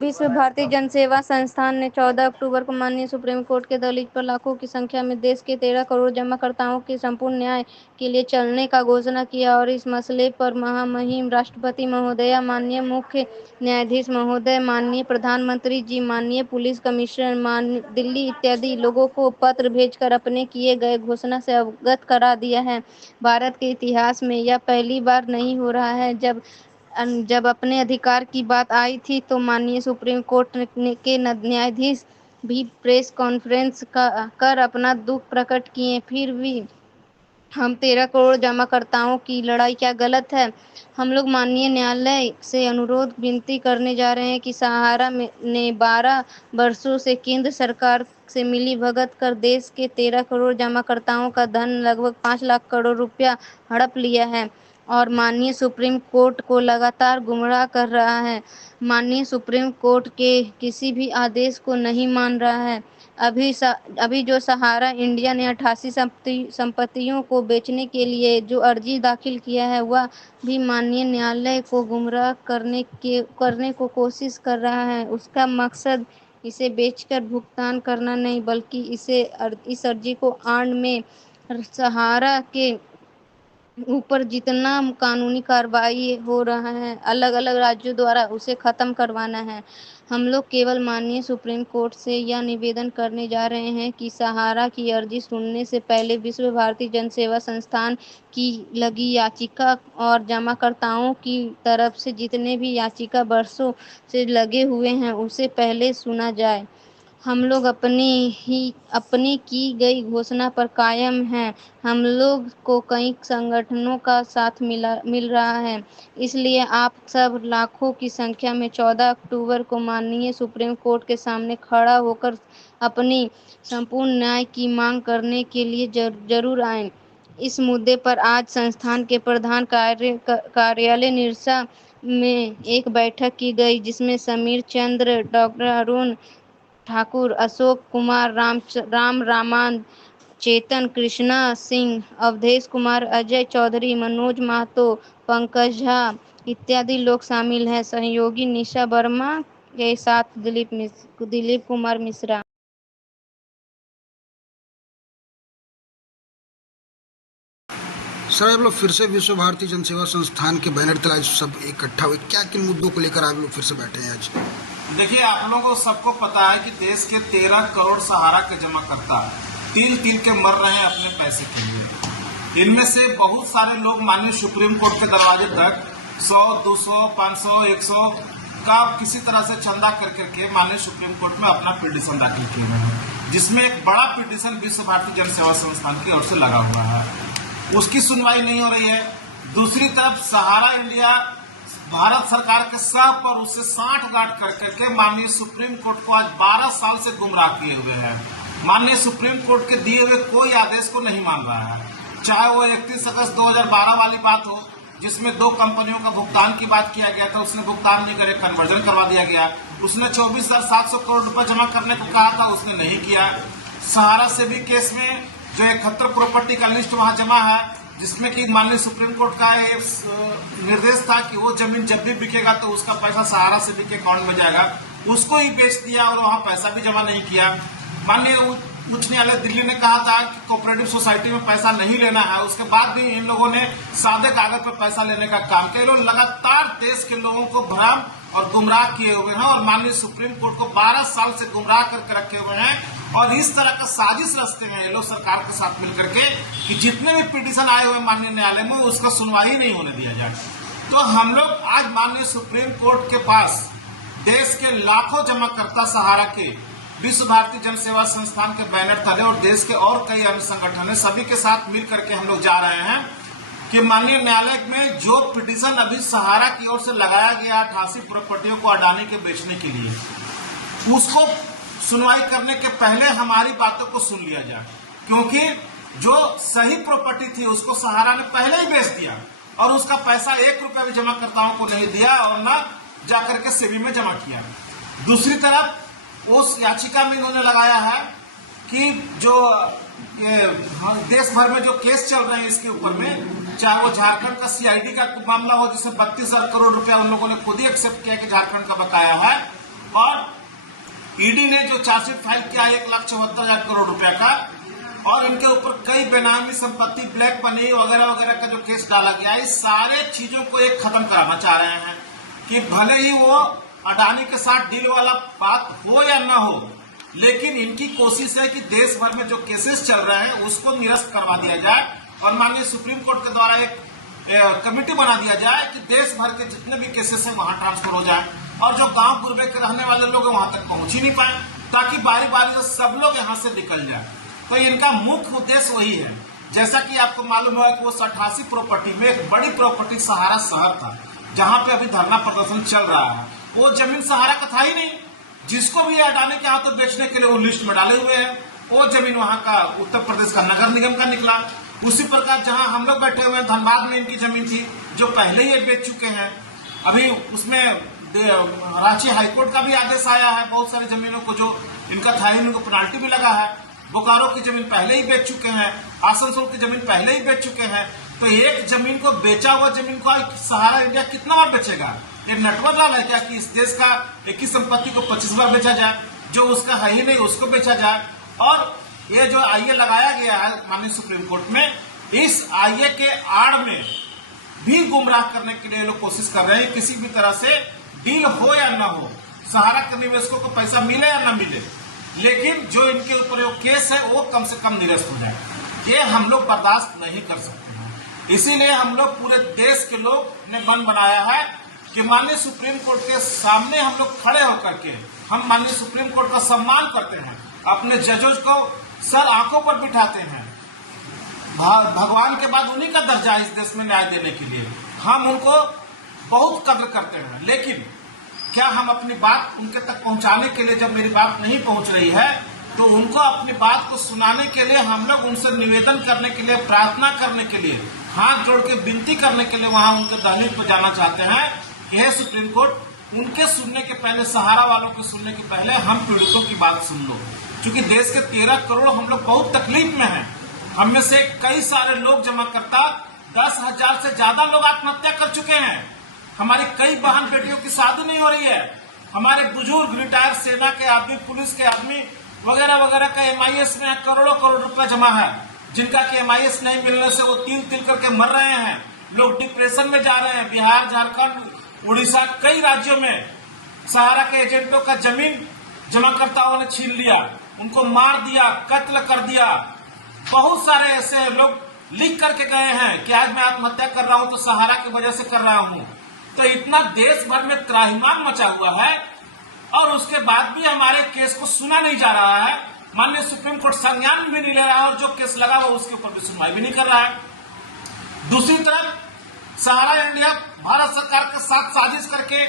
विश्व भारती जन सेवा संस्थान ने 14 अक्टूबर को माननीय सुप्रीम कोर्ट के दहलीज पर लाखों की संख्या में देश के 13 करोड़ जमाकर्ताओं के संपूर्ण न्याय के लिए चलने का घोषणा किया और इस मसले पर महामहिम राष्ट्रपति महोदया, माननीय मुख्य न्यायाधीश महोदय, माननीय प्रधानमंत्री जी, माननीय पुलिस कमिश्नर दिल्ली इत्यादि लोगों को पत्र भेजकर अपने किए गए घोषणा से अवगत करा दिया है। भारत के इतिहास में यह पहली बार नहीं हो रहा है। जब अपने अधिकार की बात आई थी तो माननीय सुप्रीम कोर्ट के न्यायाधीश भी प्रेस कॉन्फ्रेंस कर अपना दुख प्रकट किए। फिर भी हम 13 करोड़ जमाकर्ताओं की लड़ाई क्या गलत है? हम लोग माननीय न्यायालय से अनुरोध विनती करने जा रहे हैं कि सहारा ने 12 वर्षों से केंद्र सरकार से मिली भगत कर देश के 13 करोड़ जमाकर्ताओं का धन लगभग 5 लाख करोड़ रुपया हड़प लिया है और माननीय सुप्रीम कोर्ट को लगातार गुमराह कर रहा है। माननीय सुप्रीम कोर्ट के किसी भी आदेश को नहीं मान रहा है। अभी जो सहारा इंडिया ने 88 संपत्तियों को बेचने के लिए जो अर्जी दाखिल किया है वह भी माननीय न्यायालय को गुमराह करने को कोशिश कर रहा है। उसका मकसद इसे बेचकर भुगतान करना नहीं बल्कि इस अर्जी को आड़ में सहारा के ऊपर जितना कानूनी कार्रवाई हो रहा है अलग अलग राज्यों द्वारा उसे खत्म करवाना है। हम लोग केवल माननीय सुप्रीम कोर्ट से यह निवेदन करने जा रहे हैं कि सहारा की अर्जी सुनने से पहले विश्व भारती जन सेवा संस्थान की लगी याचिका और जमाकर्ताओं की तरफ से जितने भी याचिका वर्षों से लगे हुए हैं उसे पहले सुना जाए। हम लोग अपनी की गई घोषणा पर कायम हैं। हम लोग को कई संगठनों का साथ मिल रहा है, इसलिए आप सब लाखों की संख्या में 14 अक्टूबर को माननीय सुप्रीम कोर्ट के सामने खड़ा होकर अपनी संपूर्ण न्याय की मांग करने के लिए जरूर आएं। इस मुद्दे पर आज संस्थान के प्रधान कार्यालय निरसा में एक बैठक की गई जिसमें समीर चंद्र, डॉक्टर अरुण ठाकुर, अशोक कुमार, रामान, चेतन कृष्णा सिंह, अवधेश कुमार, अजय चौधरी, मनोज महतो, पंकज झा इत्यादि लोग शामिल हैं। सहयोगी निशा वर्मा के साथ दिलीप कुमार मिश्रा। सर, आप लोग फिर से विश्व भारती जन सेवा संस्थान के बैनर तले आज सब इकट्ठा हुए, क्या किन मुद्दों को लेकर आप लोग फिर से बैठे हैं आज? देखिए, आप लोगों को सबको पता है कि देश के 13 करोड़ सहारा के जमाकर्ता तिल तिल के मर रहे हैं अपने पैसे के लिए। इनमें से बहुत सारे लोग माननीय सुप्रीम कोर्ट के दरवाजे तक 100, 200, 500, 100 का किसी तरह से चंदा कर करके माननीय सुप्रीम कोर्ट में अपना पिटीशन दाखिल किए गए हैं, जिसमें एक बड़ा पिटीशन विश्व भारती जन सेवा संस्थान की ओर से लगा हुआ है। उसकी सुनवाई नहीं हो रही है। दूसरी तरफ सहारा इंडिया भारत सरकार के सह पर उससे 60 गांठ कर करके माननीय सुप्रीम कोर्ट को आज 12 साल से गुमराह किए हुए है। माननीय सुप्रीम कोर्ट के दिए हुए कोई आदेश को नहीं मान रहा है, चाहे वो 31 अगस्त 2012 वाली बात हो जिसमें 2 कंपनियों का भुगतान की बात किया गया था, उसने भुगतान नहीं करे, कन्वर्जन करवा दिया गया। उसने 24,700 करोड़ रुपए जमा करने को कहा था, उसने नहीं किया। सहारा से भी केस में जो 71 प्रॉपर्टी का लिस्ट वहां जमा है, जिसमें कि माननीय सुप्रीम कोर्ट का निर्देश था कि वो जमीन जब भी बिकेगा तो उसका पैसा सहारा से भी के अकाउंट में जाएगा, उसको ही बेच दिया और वहां पैसा भी जमा नहीं किया। माननीय उच्च न्यायालय दिल्ली ने कहा था कि कोऑपरेटिव सोसाइटी में पैसा नहीं लेना है, उसके बाद भी इन लोगों ने सादे कागज पर पैसा लेने का काम किया। लोग लगातार देश के लोगों को भ्रम और गुमराह किए हुए हैं और माननीय सुप्रीम कोर्ट को 12 साल से गुमराह करके रखे हुए हैं। और इस तरह का साजिश रचते हैं ये लोग सरकार के साथ मिलकर के कि जितने भी पिटीशन आए हुए माननीय न्यायालय में उसका सुनवाई नहीं होने दिया जाए। तो हम लोग आज माननीय सुप्रीम कोर्ट के पास देश के लाखों जमाकर्ता सहारा के विश्व भारती जन सेवा संस्थान के बैनर तले और देश के और कई अन्य संगठन है, सभी के साथ मिल करके हम लोग जा रहे हैं कि माननीय न्यायालय में जो पिटीशन अभी सहारा की ओर से लगाया गया 88 प्रॉपर्टियों को अडानी के बेचने के लिए, उसको सुनवाई करने के पहले हमारी बातों को सुन लिया जाए, क्योंकि जो सही प्रॉपर्टी थी उसको सहारा ने पहले ही बेच दिया और उसका पैसा 1 रुपया भी जमाकर्ताओं को नहीं दिया और न जाकर के सेबी में जमा किया। दूसरी तरफ उस याचिका में इन्होंने लगाया है कि जो देश भर में जो केस चल रहे हैं इसके ऊपर में, चाहे वो झारखंड का सीआईडी का मामला हो जिसमें 32,000 करोड़ रुपया उन लोगों ने खुद ही एक्सेप्ट किया कि झारखंड का बकाया है, ईडी ने जो चार्जशीट फाइल किया 1,74,000 करोड़ रुपया का, और इनके ऊपर कई बेनामी संपत्ति, ब्लैक मनी वगैरह वगैरह का जो केस डाला गया, इस सारे चीजों को एक खत्म कराना चाह रहे हैं कि भले ही वो अडानी के साथ डील वाला बात हो या ना हो, लेकिन इनकी कोशिश है कि देश भर में जो केसेस चल रहे हैं उसको निरस्त करवा दिया जाए और माननीय सुप्रीम कोर्ट के द्वारा एक कमेटी बना दिया जाए कि देश भर के जितने भी केसेस हैं वहां ट्रांसफर हो जाए और जो गांव गुरबे के रहने वाले लोग हैं वहां तक पहुंच ही नहीं पाए, ताकि बारी बारी से सब लोग यहां से निकल जाए। तो इनका मुख्य उद्देश्य वही है। जैसा कि आपको मालूम है कि वो 88 प्रॉपर्टी में एक बड़ी प्रॉपर्टी सहारा शहर था, जहां पे अभी धरना प्रदर्शन चल रहा है, वो जमीन सहारा का था ही नहीं। जिसको भी अडानी के हाथों बेचने के लिए वो लिस्ट में डाले हुए हैं, वो जमीन वहां का उत्तर प्रदेश का नगर निगम का निकला। उसी प्रकार जहां हम लोग बैठे हुए हैं धनबाद में इनकी जमीन थी जो पहले ही बेच चुके हैं। अभी उसमें रांची हाईकोर्ट का भी आदेश आया है, बहुत सारी जमीनों को जो इनका था इनको पेनाल्टी भी लगा है। बोकारो की जमीन पहले ही बेच चुके हैं, आसनसोल की जमीन पहले ही बेच चुके हैं। तो एक जमीन को बेचा हुआ जमीन को सहारा इंडिया कितना बार बेचेगा? एक नटवर डाल है क्या कि इस देश का एक ही संपत्ति को 25 बार बेचा जाए, जो उसका है ही नहीं उसको बेचा जाए। और ये जो आईए लगाया गया है माननीय सुप्रीम कोर्ट में, इस आईए के आड़ में भी गुमराह करने के लिए लोग कोशिश कर रहे हैं। किसी भी तरह से डील हो या ना हो, सहारा के निवेशकों को पैसा मिले या ना मिले, लेकिन जो इनके ऊपर केस है वो कम से कम निरस्त हो जाए, ये हम लोग बर्दाश्त नहीं कर सकते हैं। इसीलिए हम लोग पूरे देश के लोग ने मन बनाया है कि माननीय सुप्रीम कोर्ट के सामने हम लोग खड़े होकर के हम माननीय सुप्रीम कोर्ट का सम्मान करते हैं, अपने जजों को सर आंखों पर बिठाते हैं। भगवान के बाद उन्हीं का दर्जा है इस देश में न्याय देने के लिए, हम उनको बहुत कद्र करते हैं। लेकिन क्या हम अपनी बात उनके तक पहुंचाने के लिए, जब मेरी बात नहीं पहुंच रही है तो उनको अपनी बात को सुनाने के लिए हम लोग उनसे निवेदन करने के लिए, प्रार्थना करने के लिए, हाथ जोड़ के विनती करने के लिए वहां उनके दहलीज को जाना चाहते हैं कि हे सुप्रीम कोर्ट, उनके सुनने के पहले, सहारा वालों के सुनने के पहले हम पीड़ितों की बात सुन लो। क्योंकि देश के 13 करोड़ हम लोग बहुत तकलीफ में हैं। हम में से कई सारे लोग जमाकर्ता 10,000 से ज्यादा लोग आत्महत्या कर चुके हैं। हमारी कई बहन बेटियों की शादी नहीं हो रही है। हमारे बुजुर्ग, रिटायर्ड सेना के आदमी, पुलिस के आदमी वगैरह वगैरह का MIS में करोड़ों करोड़ रुपए जमा है, जिनका कि MIS नहीं मिलने से वो तिल करके मर रहे हैं। लोग डिप्रेशन में जा रहे हैं। बिहार, झारखंड, उड़ीसा, कई राज्यों में सहारा के एजेंटों का जमीन जमाकर्ताओं ने छीन लिया, उनको मार दिया, कत्ल कर दिया। बहुत सारे ऐसे लोग लिख करके गए हैं कि आज मैं आत्महत्या कर रहा हूं तो सहारा की वजह से कर रहा हूं। तो इतना देश भर में त्राहिमाम मचा हुआ है और उसके बाद भी हमारे केस को सुना नहीं जा रहा है। माननीय सुप्रीम कोर्ट संज्ञान भी नहीं ले रहा है और जो केस लगा हुआ उसके ऊपर भी सुनवाई भी नहीं कर रहा है। दूसरी तरफ सहारा इंडिया भारत सरकार के साथ साजिश करके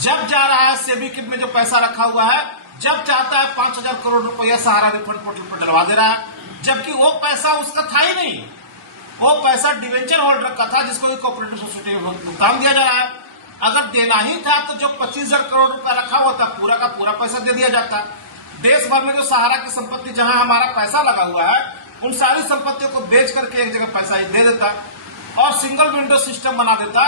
जब जा रहा है सेबी किट में जो पैसा रखा हुआ है, जब चाहता है 5,000 करोड़ रुपया सहारा रिफंड पोर्टल पर डलवा दे रहा है, जबकि वो पैसा उसका था ही नहीं। वो पैसा डिवेंचर होल्डर का था जिसको कोऑपरेटिव सोसाइटी में भुगतान दिया जा रहा है। अगर देना ही था तो जो 25,000 करोड़ रुपया रखा हुआ था पूरा का पूरा पैसा दे दिया जाता। देश भर में जो सहारा की संपत्ति, जहां हमारा पैसा लगा हुआ है, उन सारी संपत्तियों को बेच करके एक जगह पैसा दे देता और सिंगल विंडो सिस्टम बना देता,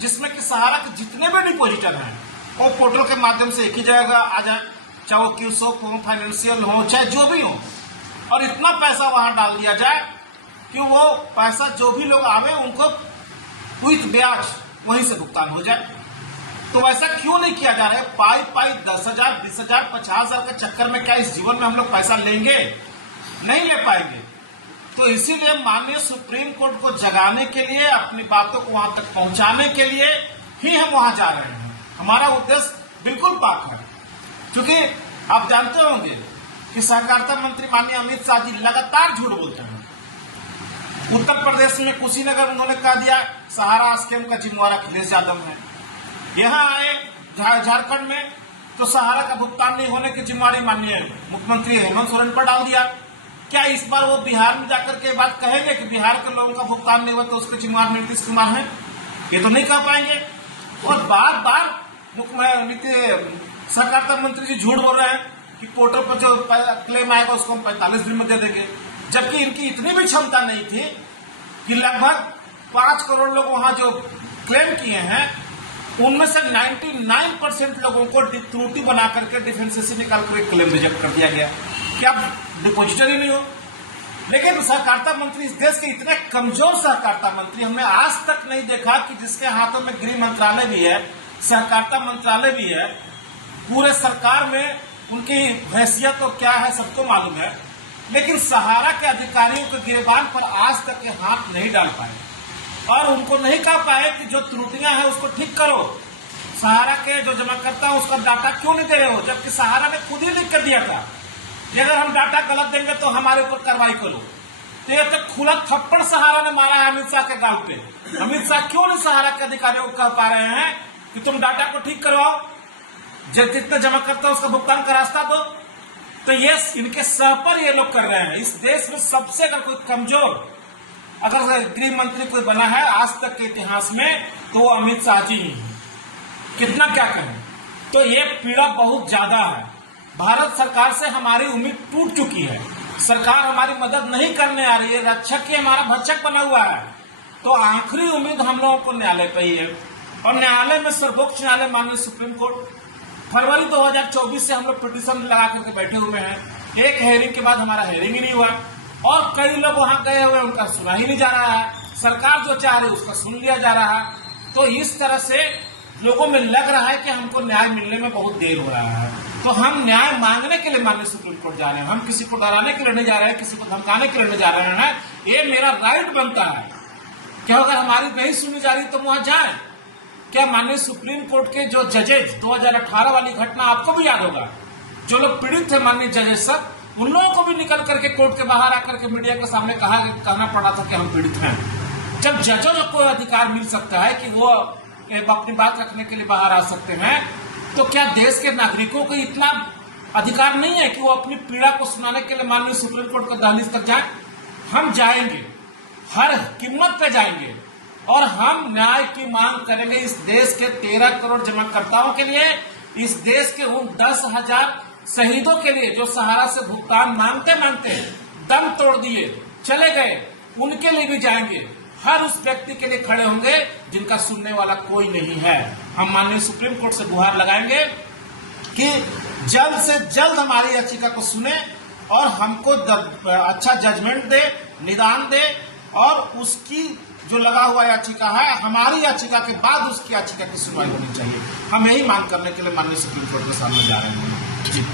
जिसमें कि सहारा के जितने भी डिपोजिटर हैं वो पोर्टल के माध्यम से एक ही जगह आ जाए, चाहे वो क्यूसोक हो, फाइनेंशियल हो, चाहे जो भी हो, और इतना पैसा वहां डाल दिया जाए कि वो पैसा जो भी लोग आवे उनको विथ ब्याज वहीं से भुगतान हो जाए। तो वैसा क्यों नहीं किया जा रहा है? पाई 10,000, 20,000, 50,000 के चक्कर में क्या इस जीवन में हम लोग पैसा लेंगे? नहीं ले पाएंगे। तो इसीलिए माननीय सुप्रीम कोर्ट को जगाने के लिए, अपनी बातों को वहां तक पहुंचाने के लिए ही हम वहां जा रहे हैं। हमारा उद्देश्य बिल्कुल पाक है। क्योंकि आप जानते होंगे कि सहकारिता मंत्री माननीय अमित शाह जी लगातार झूठ बोलते हैं। उत्तर प्रदेश में कुशीनगर उन्होंने कह दिया सहारा स्कीम का जिम्मेवार अखिलेश यादव है। यहाँ आए झारखंड में तो सहारा का भुगतान नहीं होने की जिम्मेवारी माननीय मुख्यमंत्री हेमंत सोरेन पर डाल दिया। क्या इस बार वो बिहार में जाकर के बात कहेंगे कि बिहार के लोगों का भुगतान नहीं हुआ तो उसके जिम्मेवार नीतीश कुमार है? ये तो नहीं कह पाएंगे। और बार बार सहकारिता मंत्री जी झूठ बोल रहे हैं कि पोर्टल पर जो क्लेम आएगा उसको हम 45 दिन में दे देंगे, जबकि इनकी इतनी भी क्षमता नहीं थी कि लगभग 5 करोड़ लोग वहां जो क्लेम किए हैं उनमें से 99% लोगों को त्रुटि बना करके डिफेंस से निकाल कर क्लेम रिजेक्ट कर दिया गया कि अब डिपोजिटर ही नहीं हो। लेकिन सहकारिता मंत्री, इस देश के इतने कमजोर सहकारिता मंत्री हमने आज तक नहीं देखा कि जिसके हाथों में गृह मंत्रालय भी है, सहकारिता मंत्रालय भी है, पूरे सरकार में उनकी हैसियत तो क्या है सबको मालूम है, लेकिन सहारा के अधिकारियों के गिरबान पर आज तक ये हाथ नहीं डाल पाए और उनको नहीं कह पाए कि जो त्रुटियां हैं उसको ठीक करो। सहारा के जो जमाकर्ता है उसका डाटा क्यों नहीं दे रहे हो, जबकि सहारा ने खुद ही लिख कर दिया था कि अगर हम डाटा गलत देंगे तो हमारे ऊपर कार्रवाई करो। तो ये तक खुला थप्पड़ सहारा ने मारा है अमित शाह के गाल पे। अमित शाह क्यों नहीं सहारा के अधिकारियों को कह पा रहे हैं कि तुम डाटा को ठीक करवाओ, जितने जमा करता है उसका भुगतान का रास्ता दो। तो ये इनके सह पर ये लोग कर रहे हैं। इस देश में सबसे अगर कोई कमजोर अगर गृह मंत्री कोई बना है आज तक के इतिहास में तो वो अमित शाह जी ही। कितना क्या कहें, तो ये पीड़ा बहुत ज्यादा है। भारत सरकार से हमारी उम्मीद टूट चुकी है, सरकार हमारी मदद नहीं करने आ रही है, रक्षक ही हमारा भक्षक बना हुआ है। तो आखिरी उम्मीद हम लोगों को न्यायालय पर ही है और न्यायालय में सर्वोच्च न्यायालय माननीय सुप्रीम कोर्ट फरवरी 2024 से हम लोग पिटीशन लगा करके बैठे हुए हैं। एक हेयरिंग के बाद हमारा हेयरिंग ही नहीं हुआ और कई लोग वहां गए हुए उनका सुना ही नहीं जा रहा है। सरकार जो चाह रही है उसका सुन लिया जा रहा है। तो इस तरह से लोगों में लग रहा है कि हमको न्याय मिलने में बहुत देर हो रहा है। तो हम न्याय मांगने के लिए माननीय सुप्रीम कोर्ट जा रहे हैं, हम किसी को डराने के लिए नहीं जा रहे हैं, किसी को धमकाने के लिए नहीं जा रहे हैं। ये मेरा राइट बनता है कि अगर हमारी नहीं सुनी जा रही तो वहां जाए। क्या माननीय सुप्रीम कोर्ट के जो जजेज 2018 वाली घटना आपको भी याद होगा, जो लोग पीड़ित थे माननीय जजेज सब, उन लोगों को भी निकल करके कोर्ट के बाहर आकर के मीडिया के सामने कहना पड़ा था कि हम पीड़ित हैं। जब जजों को अधिकार मिल सकता है कि वो अपनी बात रखने के लिए बाहर आ सकते हैं, तो क्या देश के नागरिकों को इतना अधिकार नहीं है कि वो अपनी पीड़ा को सुनाने के लिए माननीय सुप्रीम कोर्ट के दहलीज तक जाए? हम जाएंगे, हर कीमत पे जाएंगे और हम न्याय की मांग करेंगे इस देश के 13 करोड़ जमाकर्ताओं के लिए, इस देश के उन 10,000 शहीदों के लिए जो सहारा से भुगतान मांगते मांगते दम तोड़ दिए चले गए, उनके लिए भी जाएंगे। हर उस व्यक्ति के लिए खड़े होंगे जिनका सुनने वाला कोई नहीं है। हम माननीय सुप्रीम कोर्ट से गुहार लगाएंगे कि जल्द से जल्द हमारी याचिका को सुने और हमको अच्छा जजमेंट दे, निदान दे और उसकी जो लगा हुआ याचिका है, हमारी याचिका के बाद उसकी याचिका की सुनवाई होनी चाहिए। हम यही मांग करने के लिए माननीय सुप्रीम कोर्ट के सामने जा रहे हैं। जी।